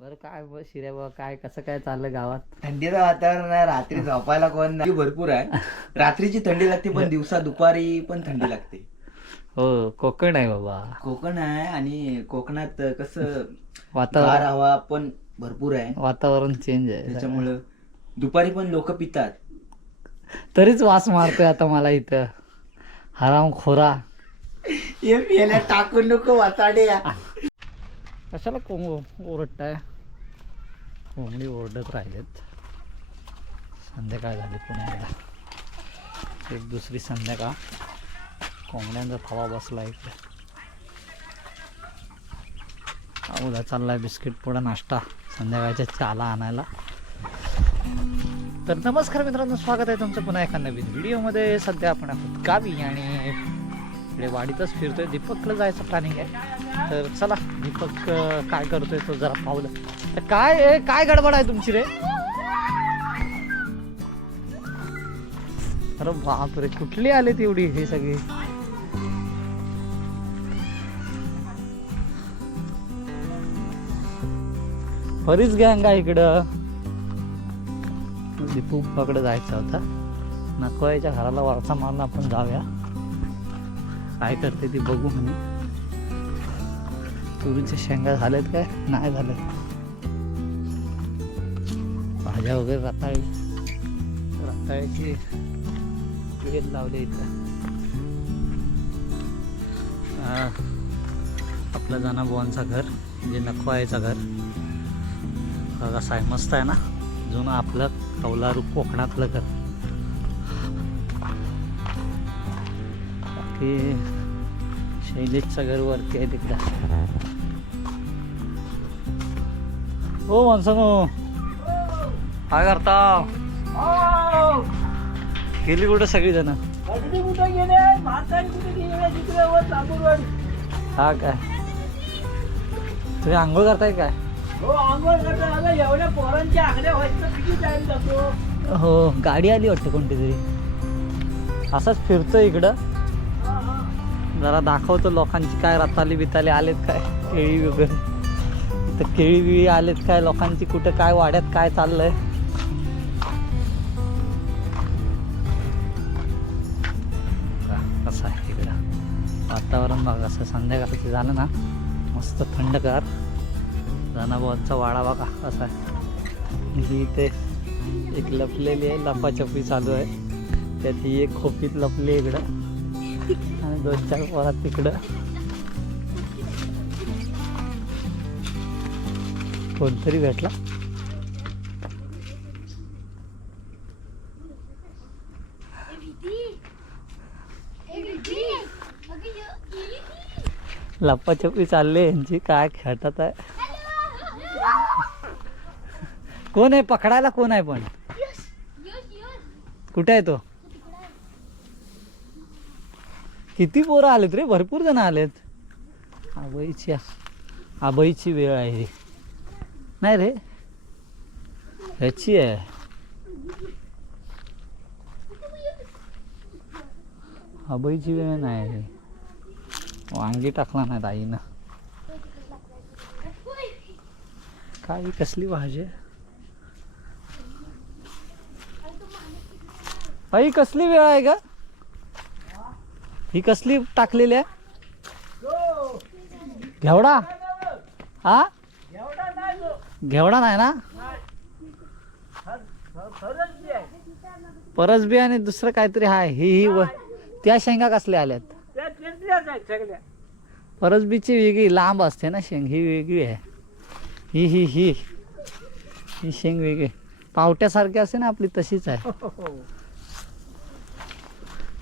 बरं काय बघ शिऱ्या बघ काय कसं काय चाललं गावात? थंडीचं वातावरण आहे रात्री झोपायला कोण नाही. भरपूर आहे. रात्रीची थंडी लागते पण दिवसा दुपारी पण थंडी लागते. हो कोकण आहे बाबा. कोकण आहे आणि कोकणात कसं गार वातावरण हवा पण भरपूर आहे. वातावरण चेंज आहे. त्याच्यामुळं दुपारी पण लोक पितात. तरीच वास मारतोय आता मला इथं. हराम खोरा टाकून नको वाताडे. या. कशाला कोंब ओरडताय? कोंबडी ओरडत राहिलेत. संध्याकाळ झाली पुन्हा एक दुसरी संध्याकाळ. कोंबड्यांचा थवा बसला इकडे. उद्या चाललाय बिस्किट पुढं नाश्ता. संध्याकाळच्या चाला आणायला. तर नमस्कार मित्रांनो स्वागत आहे तुमचं पुन्हा एका नवीन व्हिडिओमध्ये. सध्या आपण आहोत गावी आणि इकडे वाडीतच फिरतोय. दीपकला जायचं प्लॅनिंग आहे. तर चला दीपक काय करतोय तो जरा पावलं तर काय काय गडबड आहे तुमची रे? अरे बापरे कुठली आले एवढी हे सगळी? बरीच गँग आहे इकडं. दीपूकडे जायचा होता. नको याच्या घराला वारसा मारून आपण जाऊया. काय करते ती बघू म्हणे तुरीच्या शेंगा झाल्यात काय? नाही झाल्यात. भाज्या वगैरे रताळी रताळ्याची वेल लावली इथं. आपला जाना बॉनचा घर म्हणजे नखवायचं घर. बघा आहे मस्त आहे ना? जुनं आपलं कौलारू कोकणातलं घर. बाकी शैलेशचं घर वरती आहे तिकडं. हो माणसानो. काय करता. गेली कुठं सगळी जण हा काय? तुम्ही आंघोळ करताय काय? हो गाडी आली वाटतं कोणती तरी. असंच फिरतोय इकडं. जरा दाखवतो लोकांची काय रताली बिताली आलेत काय केळी वगैरे. तर केळी बिळी आलेत काय लोकांची? कुठं काय वाड्यात काय चाललंय? कसं आहे इकडं वातावरण बघा असं संध्याकाळचं झालं ना मस्त थंडगार. जनाबाचा वाडा बघा कसा आहे. ही इथे एक लपलेली आहे लपाछपी चालू आहे. त्यात ही एक खोपीत लपली आहे इकडं. आणि दोन चार पोरात तिकडं. कोणतरी भेटला. लपाछपी चालले यांची काय खेळतात आहे. कोण आहे? पकडायला कोण आहे पण? कुठे आहे तो? किती पोरं आलेत रे? भरपूर जण आलेत. आबईची आबईची वेळ आहे ही नाही रे. ह्याची आहे. आबाईची वेळ नाही रे. वांगी टाकला नाही ताईनं काय कसली भाजी आहे? आई कसली वेळ आहे का ही कसली टाकलेली आहे? घेवडा. हा घेवडा नाही ना? परसबी आणि दुसरं काहीतरी आहे ही ही व- त्या शेंगा कसल्या आल्यात? परसबीची वेगळी लांब असते ना शेंग. ही वेगळी आहे. ही ही ही. ही शेंग वेगळी. पावट्यासारखी असते ना आपली तशीच आहे.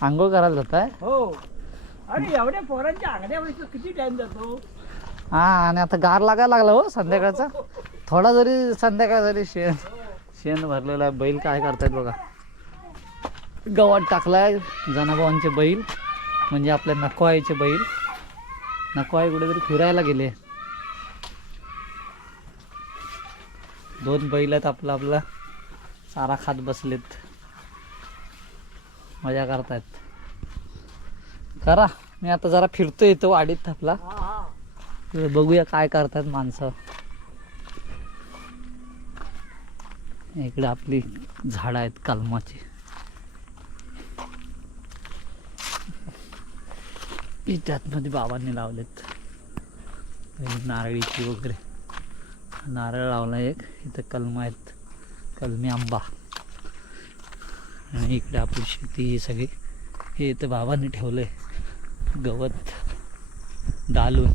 आंघोळ करायला जात आहे हो. अरे एवढ्या पोरांच्या किती टाइम जातो? हा आणि आता गार लागायला लागला हो संध्याकाळचा. थोडा जरी संध्याकाळ जरी शेण शेण भरलेला आहे बैल काय करतायत बघा. गवत टाकलाय जनाभावांचे बैल म्हणजे आपल्या नकवाईचे बैल. नकवाई कुठेतरी फिरायला गेले. दोन बैल आहेत आपला आपला. चारा खात बसलेत. मजा करतायत. करा मी आता जरा फिरतो इथं वाडीत आपला. बघूया काय करतात माणसं. इकडे आपली झाडं आहेत कलमाची. त्यातमध्ये बाबांनी लावलेत. नारळीची वगैरे. नारळ लावला एक. इथं कलम आहेत. कलमी आंबा. आणि इकडे आपली शेती ही सगळी. हे इथं बाबांनी ठेवलं आहे गवत डालून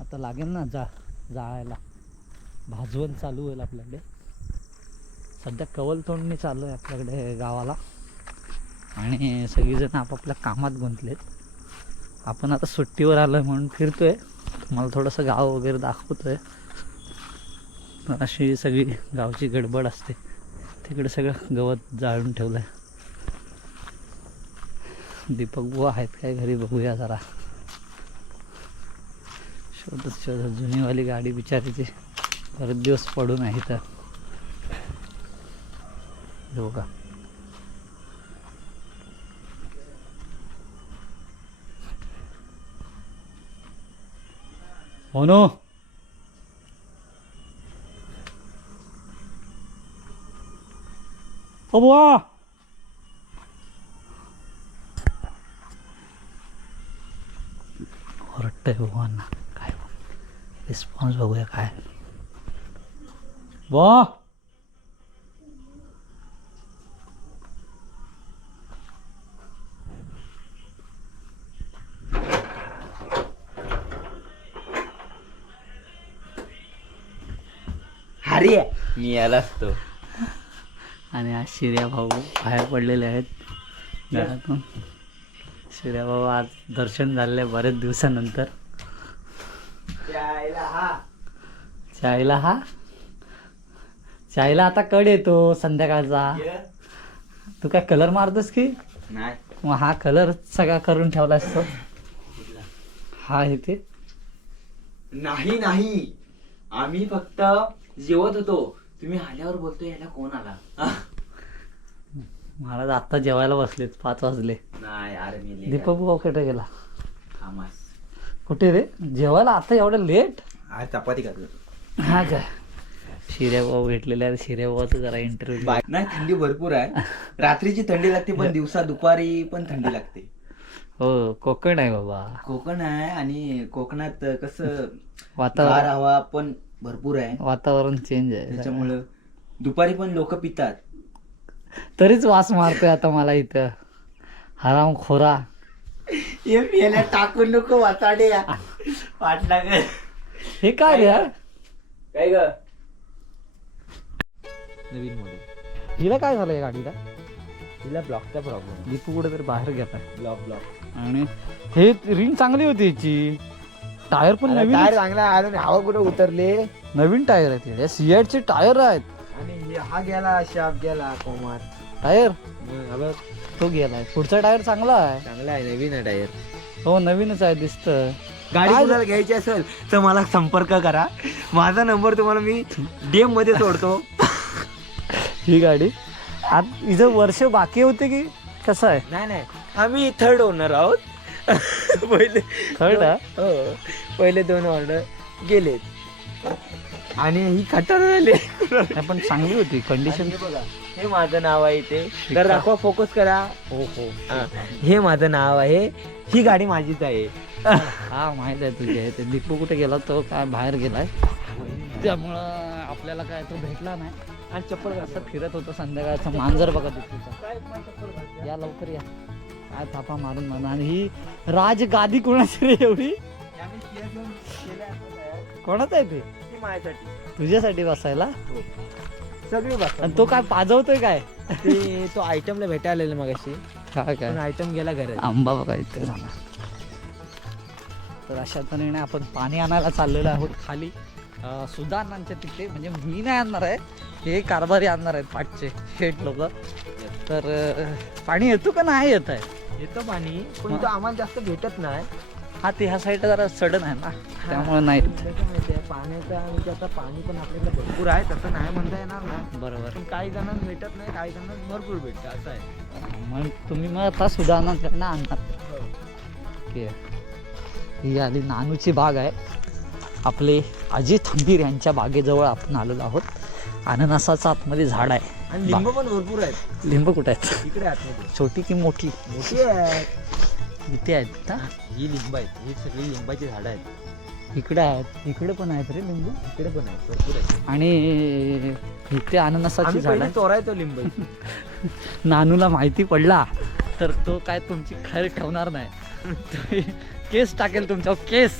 आता लागेल ना जा जाळायला भाजवण चालू होईल आपल्याकडे. सध्या कवल तोडणी चालू आहे आपल्याकडे गावाला. आणि सगळीजण आपापल्या कामात गुंतलेत. आपण आता सुट्टीवर आलो आहे म्हणून फिरतो आहे मला थोडंसं गाव वगैरे दाखवतो आहे अशी सगळी गावची गडबड असते. तिकडे सगळं गवत जाळून ठेवलं आहे दीपक बुवा आहेत काय घरी बघूया जरा. शोधत शोधत जुनीवाली गाडी बिचारीची. परत दिवस पडून आहे तर हो का हो नो ओ बुवा. ओरडतंय बुवांना काय? रिस्पॉन्स बघूया काय. बुवा हरी मी याला असतो. आणि आज शिर्या भाऊ बाहेर पडलेले आहेत. घरातून. शिर्या भाऊ आज दर्शन झाले बरेच दिवसानंतर. चायला हा. चायला आता कड येतो संध्याकाळचा. तू काय कलर मारतोस की? नाही. मग हा कलर सगळा करून ठेवला असतो हा इथे. नाही नाही. आम्ही फक्त जेवत होतो. तुम्ही आल्यावर बोलतो याला कोण आला? महाराज आता जेवायला बसलेत पाच वाजले. नाही अरे मी दीपक भाऊ कुठे गेला. कुठे रे? जेवायला आता एवढं लेट? आज चपाती खातो हा काय शिर्या भाऊ भेटलेले आहेत शिर्या भाऊचं जरा इंटरव्ह्यू बाय- नाही थंडी भरपूर आहे. रात्रीची थंडी लागते पण दिवसा दुपारी पण थंडी लागते. हो कोकण आहे बाबा. कोकण आहे आणि कोकणात कसं गार वातावरण हवा पण भरपूर आहे. वातावरण चेंज आहे. त्याच्यामुळं दुपारी पण लोक पितात. तरीच वास मारतोय आता मला इथं. हराम खोरा. हे पियाला टाकून नको वाचाडे या. वाटला ग. हे काय रे? यार काय ग? नवीन मॉडेल हिला काय झालं या गाडीला? तिला ब्लॉकचा प्रॉब्लेम दीपू कुठेतरी बाहेर घेत ब्लॉक ब्लॉक आणि हे रिंग चांगली होती याची टायर पण नवीन टायर चांगला आहे अजून हवा कुठे उतरले? नवीन टायर आहेत हे. सियाटचे टायर आहेत. आणि हे हा गेला शाप गेला कोमार टायर? हा बघ तो गेलाय. पुढचा टायर चांगला आहे. चांगला आहे नवीन आहे टायर. हो नवीनच आहे दिसतं गाडी कुणाला घ्यायची असेल तर मला संपर्क करा. माझा नंबर तुम्हाला मी डीएममध्ये सोडतो. ही गाडी. आत हिचं वर्ष बाकी होते की कसं आहे? नाही नाही. आम्ही थर्ड ओनर आहोत. पहिले थर्ड हो पहिले दोन ऑर्डर गेलेत. आणि ही खटार झाली. नाही पण चांगली होती. कंडिशन हे बघा हे माझं नाव आहे इथे. तर दाखवा फोकस करा. हो हो हा. हे माझं नाव आहे. ही गाडी माझीच आहे. हा माहीत आहे तुझे. ते दीपू कुठे गेला तो काय बाहेर गेलाय. त्यामुळं आपल्याला काय तो भेटला नाही. आणि चप्पल असं फिरत होतं संध्याकाळचं. मांजर बघा दीपूचा. या लवकर या. काय थापा मारून मारून आणि ही राज गादी कोणाची रे एवढी? कोणाच आहे ते? माझ्यासाठी तुझ्यासाठी बसायला? सगळी बघा आणि तो काय पाजवतोय काय? ते तो आयटमला भेटायला आलेला मगाशी. काय? पण आयटम गेला घरात आंबा बघा इथे झाला. तर अशा तऱ्हेने आपण पाणी आणायला चाललेलो आहोत खाली. अं, सुधारणांच्या तिथे म्हणजे मी नाही आणणार आहे हे कारभारी आणणार आहेत पाठचे शेठ लोक. तर अं, पाणी येतो का? नाही येत आहे. येतं पाणी पण तो आम्हाला जास्त भेटत नाही. हा ते ह्या साईड जरा सडन आहे ना त्यामुळे नाही. माहिती आहे पाण्याचा म्हणजे आता पाणी पण आपल्याकडे भरपूर आहे तसं नाही म्हणता येणार ना. बरोबर. पण काही जणांना भेटत नाही काही जणांना भरपूर भेटतं असं आहे. मग तुम्ही मग आता सुधारणांकडनं आणणार ओके. ही आली नानूची बाग आहे. आपले अजय थंबीर यांच्या बागेजवळ आपण आलेलो आहोत. अननसाचं आतमध्ये झाड आहे. आणि लिंब पण भरपूर आहेत. लिंब कुठे आहेत? इकडे आतमध्ये. छोटी की मोठी? मोठी आहेत. इथे आहेत का? ही लिंब आहेत. ही सगळी लिंबाची झाडं आहेत. इकडे आहेत. इकडे पण आहेत रे लिंबू? इकडे पण आहेत. भरपूर आहेत. आणि इथे अननसाची आम्ही झाड पहिले आहे चोरायचो लिंब नानूला माहिती पडला तर तो काय तुमची खैर ठेवणार नाही. तो केस टाकेल तुमच्यावर केस.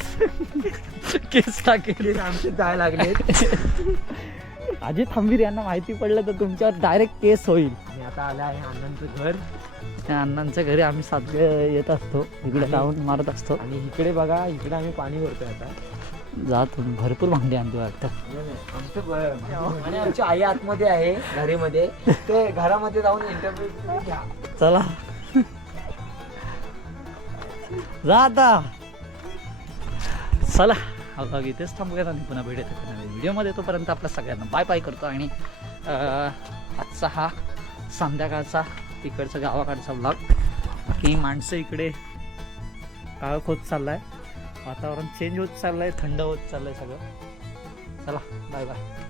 केस टाकेल. आमचे जाय लागले अजय थंबीर यांना माहिती पडलं तर तुमच्यावर डायरेक्ट केस होईल. आणि आता आलं आहे अण्णांचं घर. त्या अण्णांच्या घरी आम्ही साध्य येत असतो. इकडे राहून मारत असतो. आणि इकडे बघा इकडे आम्ही पाणी भरतोय आता. जा तुम्ही. भरपूर भांडी आणते वाटतं. आमचं आणि आमची आई आतमध्ये आहे घरीमध्ये. ते घरामध्ये जाऊन इंटरव्ह्यू घ्या. चला. जा आता. चला. हा इथेच थांबूयात आणि पुन्हा भेट येते नवीन व्हिडिओमध्ये तोपर्यंत आपल्या सगळ्यांना बाय बाय करतो आणि आजचा हा संध्याकाळचा इकडचा गावाकडचा ब्लॉग की माणसं इकडे काळख होत चाललाय. वातावरण चेंज होत चाललंय थंड होत चाललंय सगळं. चला बाय बाय